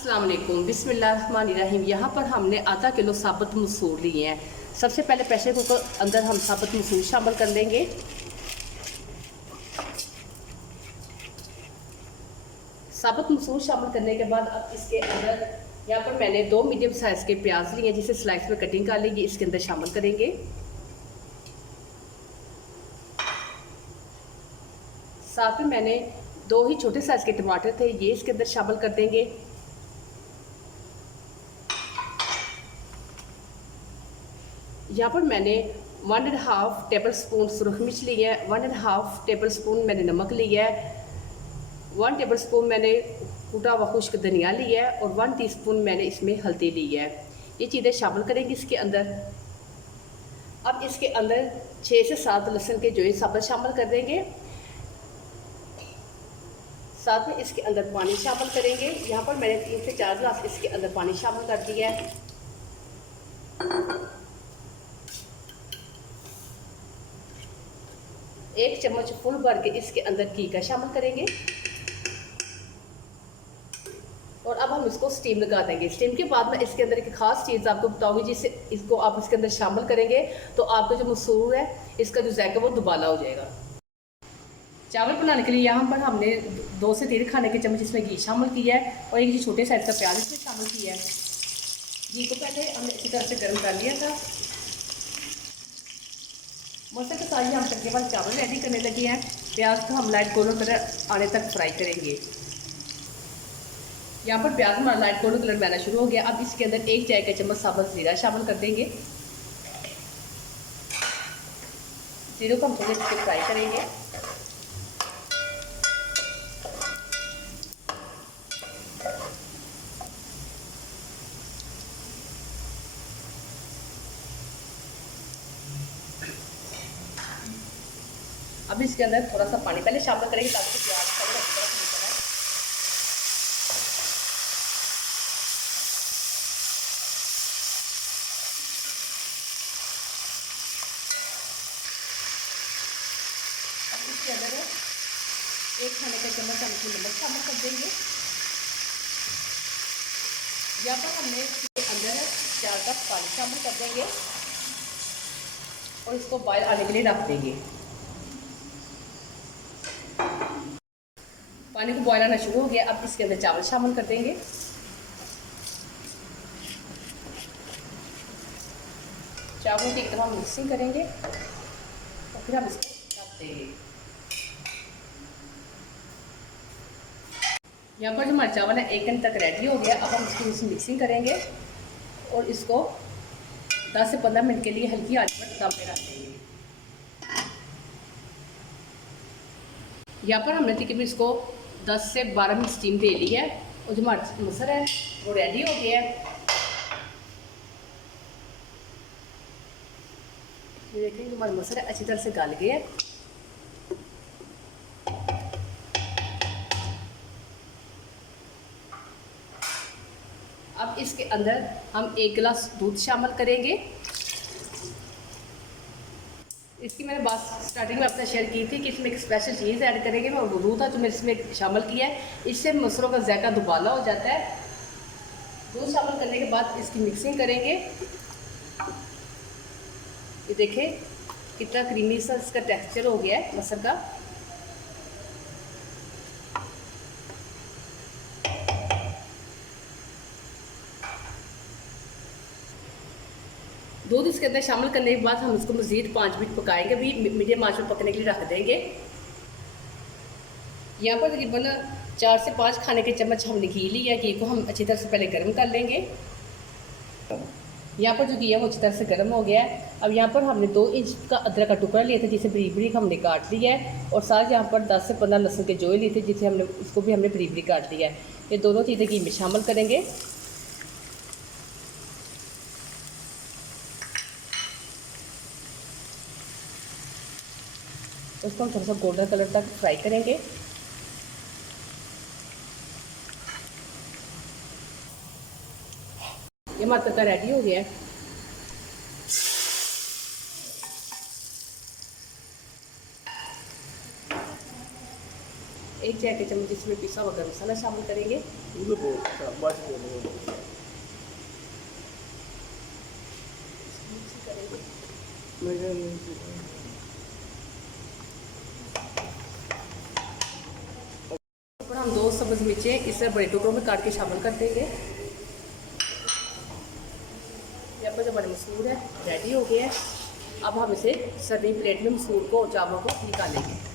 अस्सलाम वालेकुम, बिस्मिल्लाहिर्रहमानिर्रहीम। यहाँ पर हमने आधा किलो साबुत मसूर लिए हैं। सबसे पहले प्रेशर कुकर अंदर हम साबुत मसूर शामिल कर लेंगे। साबुत मसूर शामिल करने के बाद अब इसके अंदर यहाँ पर मैंने 2 मीडियम साइज़ के प्याज लिए हैं, जिसे स्लाइस में कटिंग कर लेंगे, इसके अंदर शामिल करेंगे। साथ में मैंने 2 ही छोटे साइज़ के टमाटर थे, ये इसके अंदर शामिल कर देंगे। यहाँ पर मैंने 1.5 टेबल स्पून सुरख मिर्च ली है, 1.5 टेबल स्पून मैंने नमक लिया है, 1 टेबल स्पून मैंने कूटा हुआ खुश्क धनिया लिया है और 1 टीस्पून मैंने इसमें हल्दी ली है। ये चीज़ें शामिल करेंगे इसके अंदर। अब इसके अंदर 6 से 7 लहसुन के जो साबुत शामिल कर देंगे। साथ में इसके अंदर पानी शामिल करेंगे। यहाँ पर मैंने 3 से 4 गिलास इसके अंदर पानी शामिल कर दिया है। एक चम्मच फुल भर के इसके अंदर घी का शामिल करेंगे और अब हम इसको स्टीम लगा देंगे। स्टीम के बाद मैं इसके अंदर एक खास चीज़ आपको बताऊंगी, जिससे इसको आप इसके अंदर शामिल करेंगे तो आपका जो मसूर है इसका जो जायका वो दुबाला हो जाएगा। चावल बनाने के लिए यहाँ पर हमने 2 से 3 खाने के चम्मच इसमें घी शामिल किया है और एक छोटे साइज का प्याज इसमें शामिल किया है। घी को पहले हमने इसी तरह से गर्म कर लिया था। मसाले के साथ हम तड़के वाले चावल रेडी करने लगे हैं। प्याज को हम लाइट गोल्डन कलर आने तक फ्राई करेंगे। यहाँ पर प्याज हमारा लाइट गोल्डन कलर में आना शुरू हो गया। अब इसके अंदर 1 चाय का चम्मच साबुत जीरा शामिल कर देंगे। जीरे को हम थोड़े से फ्राई करेंगे। अब इसके अंदर थोड़ा सा पानी पहले शामिल करेंगे ताकि प्याज का कलर अच्छी तरह से निकल आए। अब इसके अंदर 1 खाने का चम्मच हम इसमें नमक शामिल कर देंगे। यहाँ पर हमने इसके अंदर 4 कप पानी शामिल कर देंगे और इसको बॉयल आने के लिए रख देंगे। पानी को बॉयल आना शुरू हो गया। अब इसके अंदर चावल शामिल कर देंगे। चावलों की एकदम हम मिक्सिंग करेंगे और फिर हम इसको ढक देंगे। यहाँ पर जो हमारा चावल है 1 घंटे तक रेडी हो गया। अब हम इसकी मिक्सिंग करेंगे और इसको 10 से 15 मिनट के लिए हल्की आंच पर दम पे रख देंगे। यहाँ पर हमने तकरीबन इसको 10 से 12 मिनट स्टीम दे ली है और जो हमारा मसूर है वो रेडी हो गया है। ये देखिए हमारा मसूर है अच्छी तरह से गल गया है। अब इसके अंदर हम 1 गिलास दूध शामिल करेंगे। इसकी मैंने बात स्टार्टिंग में आपसे शेयर की थी कि इसमें एक स्पेशल चीज़ ऐड करेंगे, मैं वो दूध था जो मैंने इसमें शामिल किया है। इससे मसूरों का जायका दुबाला हो जाता है। दूध शामिल करने के बाद इसकी मिक्सिंग करेंगे। ये देखें कितना क्रीमी सा इसका टेक्सचर हो गया है मसूर का। दूध इसके अंदर शामिल करने के बाद हम इसको मज़ीद 5 मिनट पकाएंगे, भी मीडियम आंच पर पकने के लिए रख देंगे। यहाँ पर तकरीबन 4 से 5 खाने के चम्मच हमने घी लिया। घी को हम अच्छी तरह से पहले गर्म कर लेंगे। यहाँ पर जो घी है वो अच्छी तरह से गर्म हो गया है। अब यहाँ पर हमने 2 इंच का अदरक का टुकड़ा लिया था, जिसे बरीक बरीक हमने काट लिया है और साथ यहाँ पर 10 से 15 लहसुन के जोए लिए थे, जिसे हमने उसको भी हमने बरीक बरीक काट लिया है। ये दोनों चीज़ें घी में शामिल करेंगे। उसको हम थोड़ा सा गोल्डन कलर तक फ्राई करेंगे। ये हमारा तड़का रेडी हो गया है। 1 चाय के चम्मच इसमें पिसा हुआ गरम मसाला शामिल करेंगे। और हम 2 सब्ज़ मिर्चें इस तरह बड़े टुकड़ों में काट के शामिल कर देंगे। ये आपका जो बड़ा मसूर है रेडी हो गया है। अब हम इसे सर्विंग प्लेट में मसूर को और चावलों को निकालेंगे।